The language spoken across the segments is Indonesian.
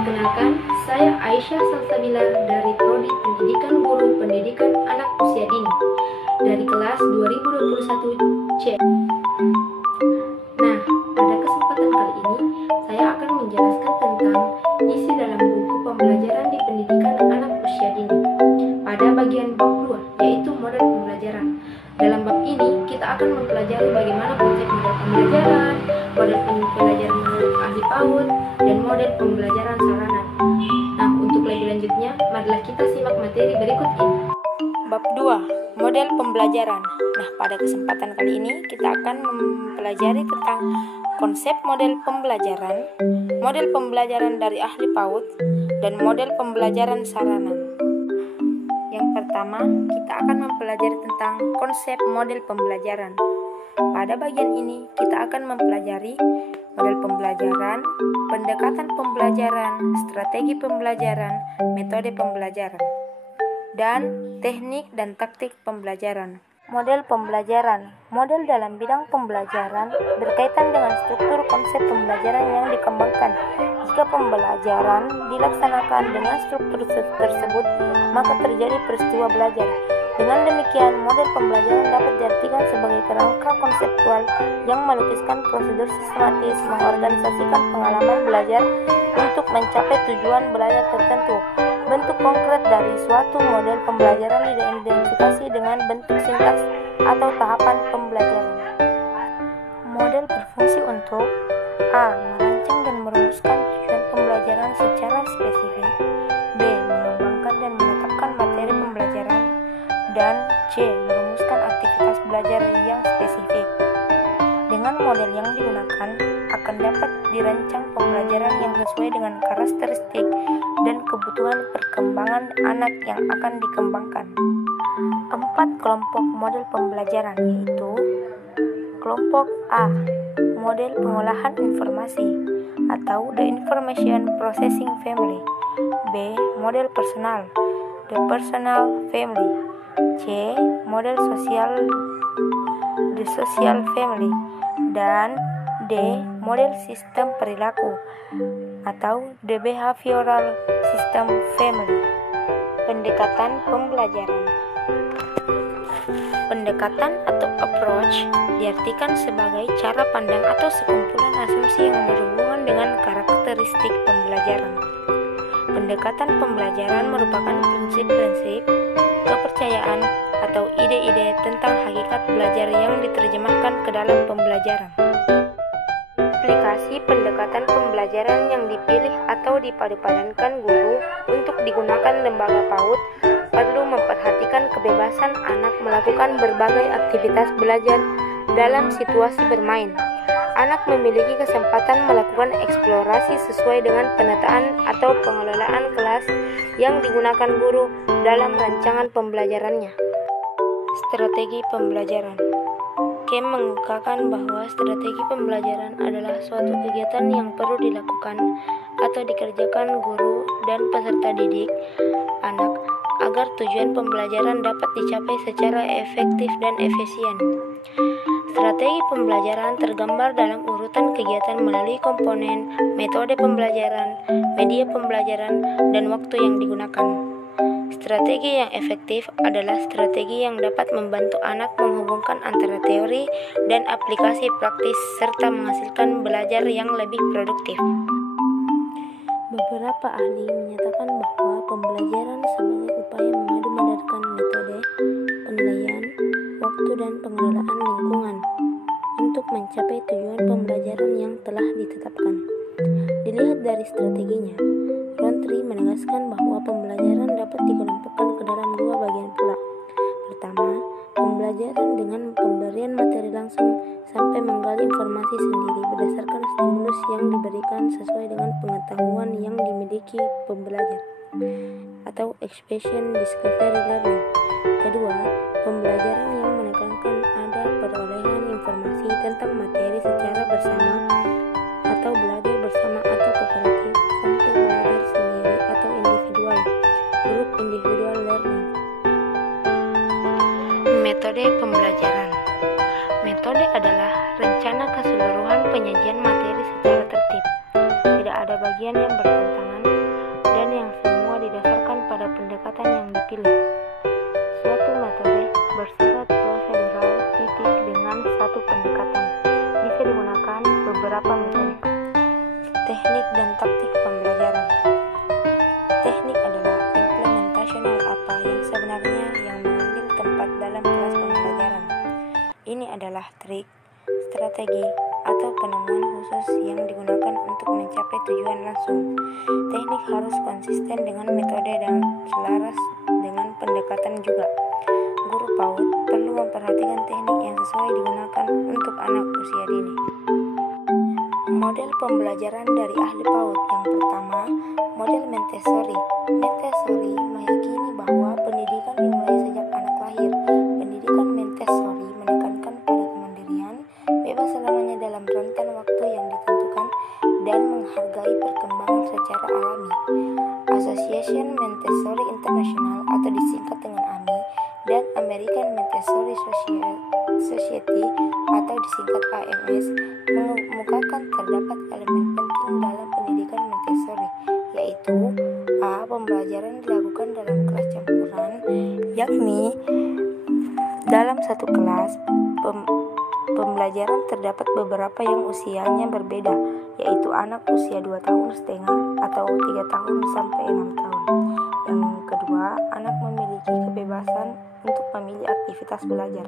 Perkenalkan, saya Aisyah Salsabila dari Prodi Pendidikan Guru Pendidikan Anak Usia Dini dari kelas 2021 C. Nah, pada kesempatan kali ini saya akan menjelaskan tentang isi dalam buku pembelajaran di pendidikan anak usia dini pada bagian bab 2, yaitu model pembelajaran. Dalam bab ini kita akan mempelajari bagaimana konsep model pembelajaran, model pembelajaran menurut ahli PAUD, dan model pembelajaran saranan. Nah, untuk lebih lanjutnya, marilah kita simak materi berikut ini. Bab 2, model pembelajaran. Nah, pada kesempatan kali ini kita akan mempelajari tentang konsep model pembelajaran dari ahli PAUD, dan model pembelajaran saranan. Yang pertama, kita akan mempelajari tentang konsep model pembelajaran. Pada bagian ini, kita akan mempelajari model pembelajaran, pendekatan pembelajaran, strategi pembelajaran, metode pembelajaran, dan teknik dan taktik pembelajaran. Model pembelajaran. Model dalam bidang pembelajaran berkaitan dengan struktur konsep pembelajaran yang dikembangkan. Jika pembelajaran dilaksanakan dengan struktur tersebut, maka terjadi peristiwa belajar. Dengan demikian, model pembelajaran dapat diartikan sebagai kerangka konseptual yang melukiskan prosedur sistematis mengorganisasikan pengalaman belajar untuk mencapai tujuan belajar tertentu. Bentuk konkret dari suatu model pembelajaran diidentifikasi dengan bentuk sintaks atau tahapan pembelajaran. Model berfungsi untuk A. Merancang dan merumuskan tujuan pembelajaran secara spesifik, B. Mengembangkan dan menetapkan materi pembelajaran, dan C. Merumuskan aktivitas belajar yang spesifik. Dengan model yang digunakan, akan dapat dirancang pembelajaran yang sesuai dengan karakteristik dan kebutuhan perkembangan anak yang akan dikembangkan. 4 kelompok model pembelajaran, yaitu kelompok A. Model pengolahan informasi atau The Information Processing Family. B. Model personal, The Personal Family. C. Model sosial, The Social Family. Dan D. Model sistem perilaku atau The Behavioral System Family. Pendekatan pembelajaran. Pendekatan atau approach diartikan sebagai cara pandang atau sekumpulan asumsi yang berhubungan dengan karakteristik pembelajaran. Pendekatan pembelajaran merupakan prinsip-prinsip, kepercayaan, atau ide-ide tentang hakikat belajar yang diterjemahkan ke dalam pembelajaran. Aplikasi pendekatan pembelajaran yang dipilih atau dipadupadankan guru untuk digunakan lembaga PAUD perlu memperhatikan kebebasan anak melakukan berbagai aktivitas belajar dalam situasi bermain. Anak memiliki kesempatan melakukan eksplorasi sesuai dengan penataan atau pengelolaan kelas yang digunakan guru dalam rancangan pembelajarannya. Strategi pembelajaran. Kem mengungkapkan bahwa strategi pembelajaran adalah suatu kegiatan yang perlu dilakukan atau dikerjakan guru dan peserta didik anak agar tujuan pembelajaran dapat dicapai secara efektif dan efisien. Strategi pembelajaran tergambar dalam urutan kegiatan melalui komponen, metode pembelajaran, media pembelajaran, dan waktu yang digunakan. Strategi yang efektif adalah strategi yang dapat membantu anak menghubungkan antara teori dan aplikasi praktis serta menghasilkan belajar yang lebih produktif. Beberapa ahli menyatakan bahwa pembelajaran sebagai upaya memadu-madankan metode, penilaian, waktu, dan pengelolaan lingkungan untuk mencapai tujuan pembelajaran yang telah ditetapkan. Dilihat dari strateginya, Rontri menegaskan bahwa pembelajaran dapat dikelompokkan ke dalam 2 bagian pula. Pertama, pembelajaran dengan pemberian materi langsung sampai menggali informasi sendiri berdasarkan stimulus yang diberikan sesuai dengan pengetahuan yang dimiliki pembelajar atau expression discovery learning. Kedua, pembelajaran yang menekankan ada perolehan informasi tentang materi secara bersama atau belajar bersama atau kooperatif sampai belajar sendiri atau individual, group individual learning. Metode pembelajaran. Metode adalah rencana keseluruhan penyajian materi secara tertib. Tidak ada bagian yang bertentangan adalah trik, strategi, atau penemuan khusus yang digunakan untuk mencapai tujuan langsung. Teknik harus konsisten dengan metode dan selaras dengan pendekatan juga. Guru PAUD perlu memperhatikan teknik yang sesuai digunakan untuk anak usia dini. Model pembelajaran dari ahli PAUD. Yang pertama, model Montessori. Montessori meyakini bahwa pendidikan dimulai sejak anak lahir. Pendidikan Montessori menekankan pada kemandirian, bebas selamanya dalam rentan waktu yang ditentukan, dan menghargai perkembangan secara alami. Association Montessori International atau disingkat dengan AMI dan American Montessori Society atau disingkat AMS mengemukakan terdapat elemen penting dalam pendidikan Montessori, yaitu A. Pembelajaran dilakukan dalam kelas campuran, yakni dalam satu kelas pembelajaran terdapat beberapa yang usianya berbeda, yaitu anak usia 2,5 tahun atau 3 tahun sampai 6 tahun. Yang kedua, anak memiliki kebebasan untuk memilih aktivitas belajar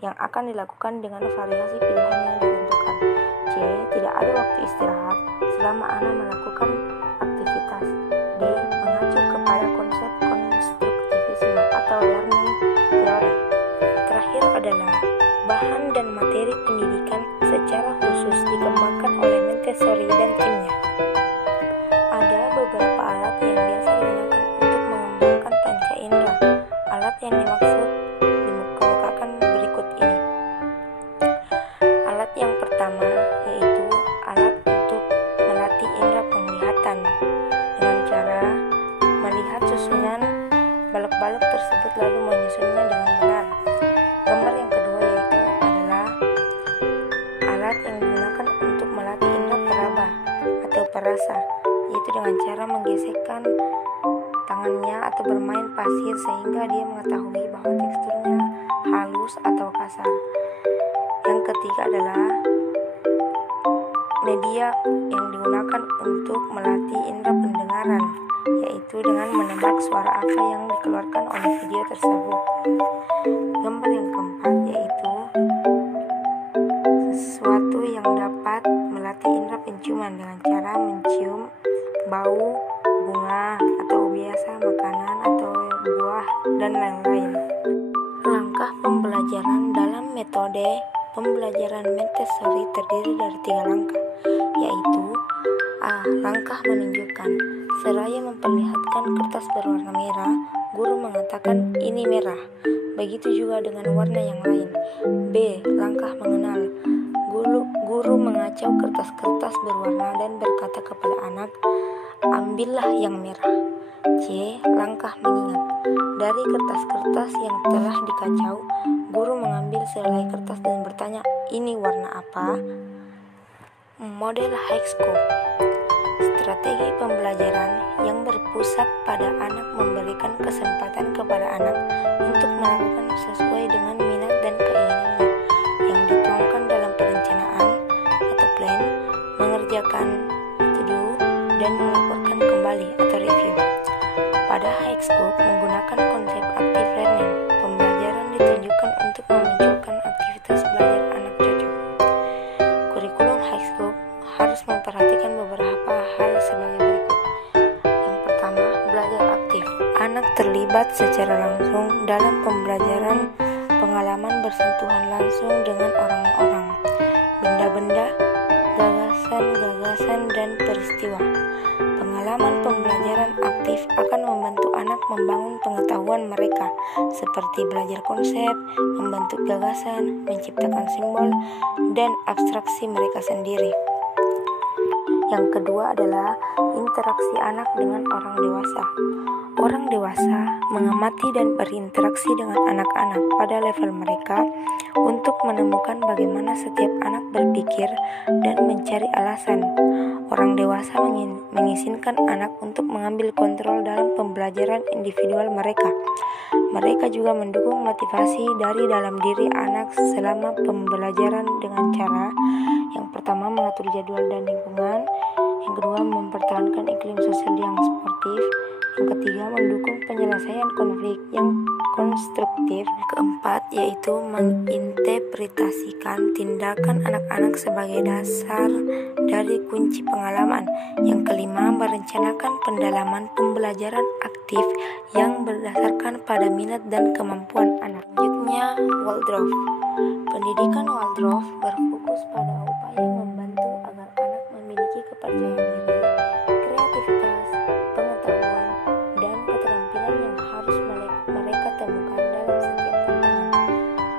yang akan dilakukan dengan variasi pilihan yang ditentukan. C. Tidak ada waktu istirahat selama anak melakukan aktivitas. D. Mengacu kepada konsep konstruktivisme atau learning theory. Terakhir adalah bahan dan materi pendidikan secara khusus dikembangkan oleh Montessori dan timnya. Ada beberapa alat yang biasa digunakan untuk mengembangkan panca indera. Alat yang dimaksud dikemukakan berikut ini. Alat yang pertama yaitu alat untuk melatih indera penglihatan dengan cara melihat susunan balok-balok tersebut lalu menyusunnya dengan benar. Gambar yang kedua yaitu adalah alat yang digunakan untuk melatih indera peraba atau perasa, yaitu dengan cara menggesekkan tangannya atau bermain pasir sehingga dia mengetahui bahwa teksturnya halus atau kasar. Yang ketiga adalah media yang digunakan untuk melatih indera pendengaran, yaitu dengan menebak suara apa yang dikeluarkan oleh video tersebut. Gambar yang keempat yaitu sesuatu yang dapat melatih indera penciuman dengan cara mencium bau bunga atau biasa makanan atau buah dan lain-lain. Langkah pembelajaran dalam metode pembelajaran Montessori terdiri dari 3 langkah, yaitu A. Langkah menunjukkan. Seraya memperlihatkan kertas berwarna merah, guru mengatakan ini merah. Begitu juga dengan warna yang lain. B. Langkah mengenal. Guru mengacau kertas-kertas berwarna dan berkata kepada anak, ambillah yang merah. C. Langkah mengingat. Dari kertas-kertas yang telah dikacau, guru mengambil sehelai kertas dan bertanya, ini warna apa? Model Higgscope. Strategi pembelajaran yang berpusat pada anak memberikan kesempatan kepada anak untuk melakukan sesuai dengan minat dan keinginannya yang dituangkan dalam perencanaan atau plan, mengerjakan to do, dan melaporkan kembali atau review. Pada Higgscope menggunakan konsep active learning, pembelajaran ditunjukkan untuk memunculkan aktivitas belajar anak cocok. Kurikulum Higgscope harus memperhatikan beberapa hal sebagai berikut. Yang pertama, belajar aktif. Anak terlibat secara langsung dalam pembelajaran, pengalaman bersentuhan langsung dengan orang-orang, benda-benda, gagasan, dan peristiwa. Pengalaman pembelajaran aktif akan membantu anak membangun pengetahuan mereka, seperti belajar konsep, membentuk gagasan, menciptakan simbol, dan abstraksi mereka sendiri. Yang kedua adalah interaksi anak dengan orang dewasa. Orang dewasa mengamati dan berinteraksi dengan anak-anak pada level mereka untuk menemukan bagaimana setiap anak berpikir dan mencari alasan. Orang dewasa mengizinkan anak untuk mengambil kontrol dalam pembelajaran individual mereka. Mereka juga mendukung motivasi dari dalam diri anak selama pembelajaran dengan cara yang pertama mengatur jadwal dan lingkungan, yang kedua mempertahankan iklim sosial yang sportif, yang ketiga mendukung penyelesaian konflik konstruktif. Keempat, yaitu menginterpretasikan tindakan anak-anak sebagai dasar dari kunci pengalaman. Yang kelima, merencanakan pendalaman pembelajaran aktif yang berdasarkan pada minat dan kemampuan anak. Selanjutnya, Waldorf. Pendidikan Waldorf berfokus pada upaya membantu agar anak memiliki kepercayaan diri, kreativitas, pengetahuan, dan keterampilan yang harus mereka temukan dalam setiap tantangan.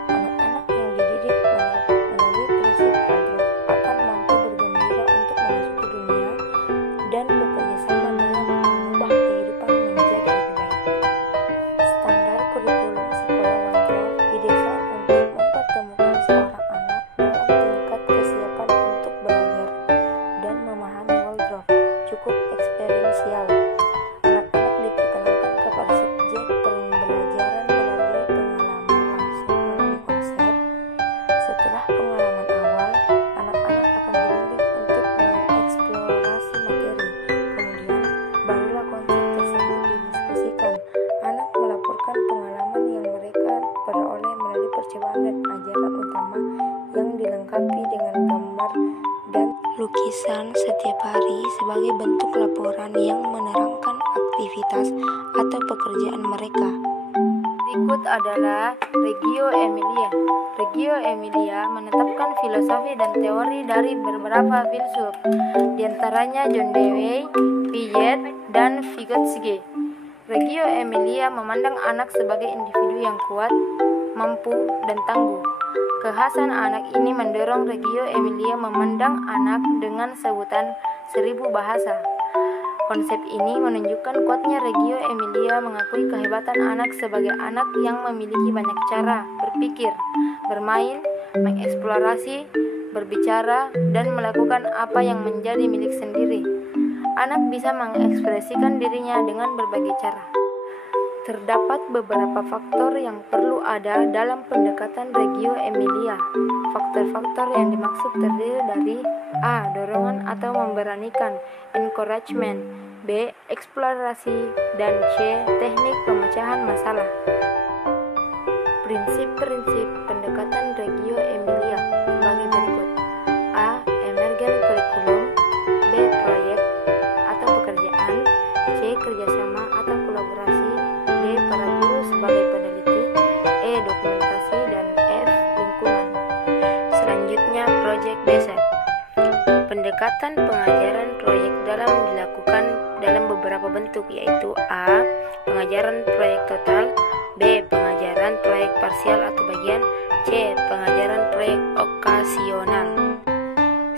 Anak-anak yang dididik melalui prinsip Waldorf akan mampu bergembira untuk memasuki dunia dan bekerja sama dalam mengubah kehidupan menjadi lebih baik. Standar kurikulum sekolah Waldorf didesain untuk mempertemukan seorang anak dalam tingkat kesiapan untuk belajar dan memahami Waldorf cukup eksperiensial. Anak-anak diperkenalkan kepada subjek pembelajaran melalui pengalaman langsung melalui konsep. Setelah pengalaman awal, anak-anak akan dibimbing untuk mengeksplorasi materi. Kemudian, barulah konsep tersebut didiskusikan. Anak melaporkan pengalaman yang mereka peroleh melalui percobaan dan ajaran utama yang dilengkapi dengan gambar dan lukisan setiap hari sebagai bentuk laporan yang menerangkan aktivitas atau pekerjaan mereka. Berikut adalah Reggio Emilia. Reggio Emilia menetapkan filosofi dan teori dari beberapa filsuf, diantaranya John Dewey, Piaget, dan Vygotsky. Reggio Emilia memandang anak sebagai individu yang kuat, mampu, dan tangguh. Kekhasan anak ini mendorong Reggio Emilia memandang anak dengan sebutan 1000 bahasa. Konsep ini menunjukkan kuatnya Reggio Emilia mengakui kehebatan anak sebagai anak yang memiliki banyak cara berpikir, bermain, mengeksplorasi, berbicara, dan melakukan apa yang menjadi milik sendiri. Anak bisa mengekspresikan dirinya dengan berbagai cara. Terdapat beberapa faktor yang perlu ada dalam pendekatan Reggio Emilia. Faktor-faktor yang dimaksud terdiri dari A. Dorongan atau memberanikan, encouragement, B. Eksplorasi, dan C. Teknik pemecahan masalah. Prinsip-prinsip pendekatan Reggio Emilia sebagai berikut: A. Emergent curriculum, B. Proyek atau pekerjaan, C. Kerjasama atau kolaborasi, D. Para guru sebagai peneliti, E. Dokumentasi, dan F. Lingkungan. Selanjutnya, project based. Pendekatan pengajaran proyek dilakukan dalam beberapa bentuk, yaitu A. Pengajaran proyek total, B. Pengajaran proyek parsial atau bagian, C. Pengajaran proyek okasional.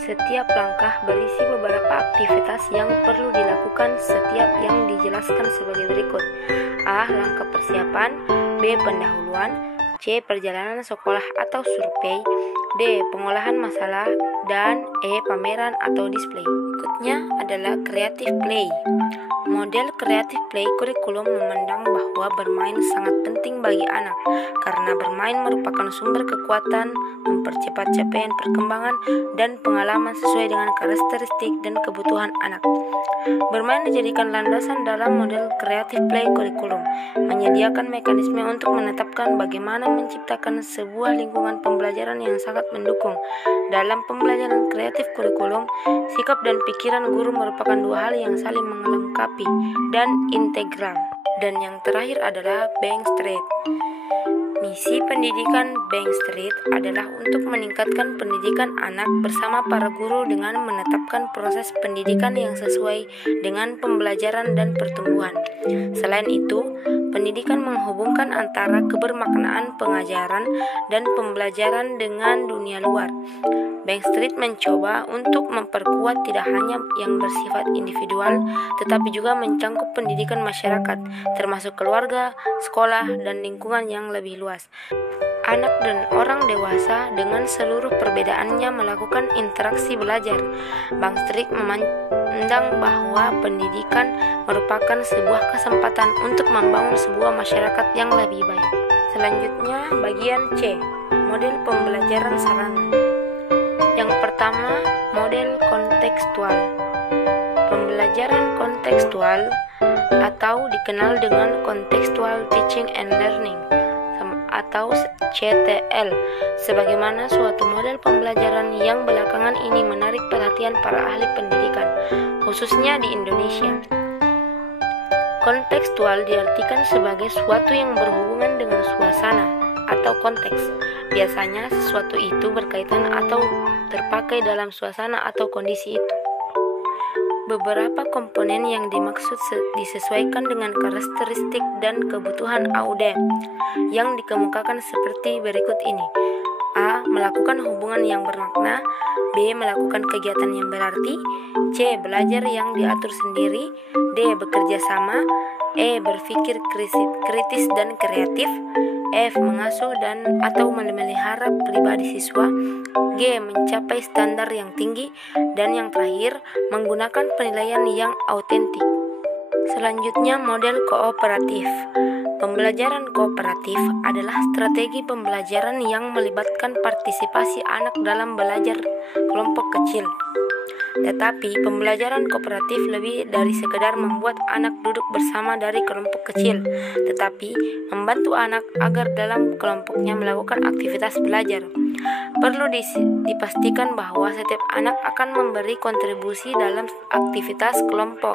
Setiap langkah berisi beberapa aktivitas yang perlu dilakukan setiap yang dijelaskan sebagai berikut: A. Langkah persiapan, B. Pendahuluan, C. Perjalanan sekolah atau survei, D. Pengolahan masalah, dan E. Pameran atau display. Berikutnya adalah creative play. Model creative play kurikulum memandang bahwa bermain sangat penting bagi anak karena bermain merupakan sumber kekuatan, mempercepat capaian perkembangan dan pengalaman sesuai dengan karakteristik dan kebutuhan anak. Bermain dijadikan landasan dalam model creative play kurikulum, menyediakan mekanisme untuk menetapkan bagaimana menciptakan sebuah lingkungan pembelajaran yang sangat mendukung. Dalam pembelajaran kreatif kurikulum, sikap dan pikiran guru merupakan dua hal yang saling melengkapi dan integral. Dan yang terakhir adalah Bank Street. Misi pendidikan Bank Street adalah untuk meningkatkan pendidikan anak bersama para guru dengan menetapkan proses pendidikan yang sesuai dengan pembelajaran dan pertumbuhan. Selain itu, pendidikan menghubungkan antara kebermaknaan pengajaran dan pembelajaran dengan dunia luar. Bank Street mencoba untuk memperkuat tidak hanya yang bersifat individual, tetapi juga mencangkup pendidikan masyarakat, termasuk keluarga, sekolah, dan lingkungan yang lebih luas. Anak dan orang dewasa dengan seluruh perbedaannya melakukan interaksi belajar. Bank Street memandang bahwa pendidikan merupakan sebuah kesempatan untuk membangun sebuah masyarakat yang lebih baik. Selanjutnya, bagian C, model pembelajaran sarana. Yang pertama, model kontekstual. Pembelajaran kontekstual atau dikenal dengan Contextual Teaching and Learning atau CTL, sebagaimana suatu model pembelajaran yang belakangan ini menarik perhatian para ahli pendidikan, khususnya di Indonesia. Kontekstual diartikan sebagai sesuatu yang berhubungan dengan suasana atau konteks. Biasanya sesuatu itu berkaitan atau terpakai dalam suasana atau kondisi itu. Beberapa komponen yang dimaksud disesuaikan dengan karakteristik dan kebutuhan aude yang dikemukakan seperti berikut ini. A. Melakukan hubungan yang bermakna. B. Melakukan kegiatan yang berarti. C. Belajar yang diatur sendiri. D. Bekerja sama. E. Berpikir kritis dan kreatif. F. Mengasuh dan atau memelihara pribadi siswa. G. Mencapai standar yang tinggi. Dan yang terakhir, menggunakan penilaian yang autentik. Selanjutnya, model kooperatif. Pembelajaran kooperatif adalah strategi pembelajaran yang melibatkan partisipasi anak dalam belajar kelompok kecil. Tetapi pembelajaran kooperatif lebih dari sekedar membuat anak duduk bersama dari kelompok kecil, tetapi membantu anak agar dalam kelompoknya melakukan aktivitas belajar. Perlu dipastikan bahwa setiap anak akan memberi kontribusi dalam aktivitas kelompok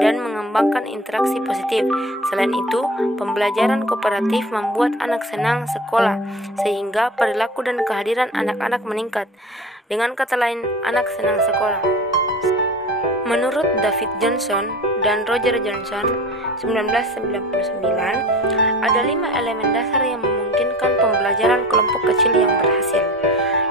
dan mengembangkan interaksi positif. Selain itu, pembelajaran kooperatif membuat anak senang sekolah, sehingga perilaku dan kehadiran anak-anak meningkat. Dengan kata lain, anak senang sekolah. Menurut David Johnson dan Roger Johnson, 1999, ada 5 elemen dasar yang memungkinkan pembelajaran kelompok kecil yang berhasil.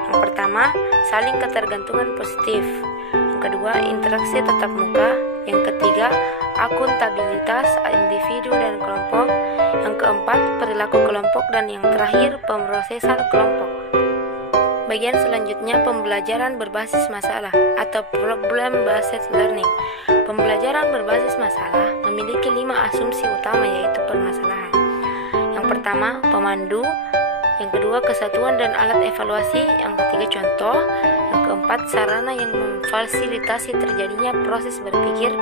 Yang pertama, saling ketergantungan positif. Yang kedua, interaksi tatap muka. Yang ketiga, akuntabilitas individu dan kelompok. Yang keempat, perilaku kelompok. Dan yang terakhir, pemrosesan kelompok. Bagian selanjutnya, pembelajaran berbasis masalah atau problem-based learning. Pembelajaran berbasis masalah memiliki 5 asumsi utama, yaitu permasalahan. Yang pertama, pemandu. Yang kedua, kesatuan dan alat evaluasi. Yang ketiga, contoh. Yang keempat, sarana yang memfasilitasi terjadinya proses berpikir.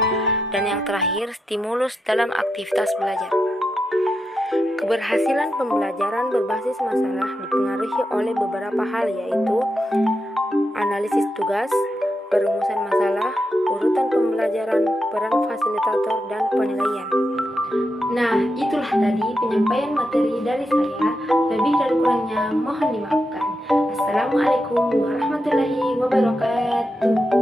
Dan yang terakhir, stimulus dalam aktivitas belajar. Keberhasilan pembelajaran berbasis masalah dipengaruhi oleh beberapa hal, yaitu analisis tugas, perumusan masalah, urutan pembelajaran, peran fasilitator, dan penilaian. Nah, itulah tadi penyampaian materi dari saya. Lebih dan kurangnya mohon dimaafkan. Assalamualaikum warahmatullahi wabarakatuh.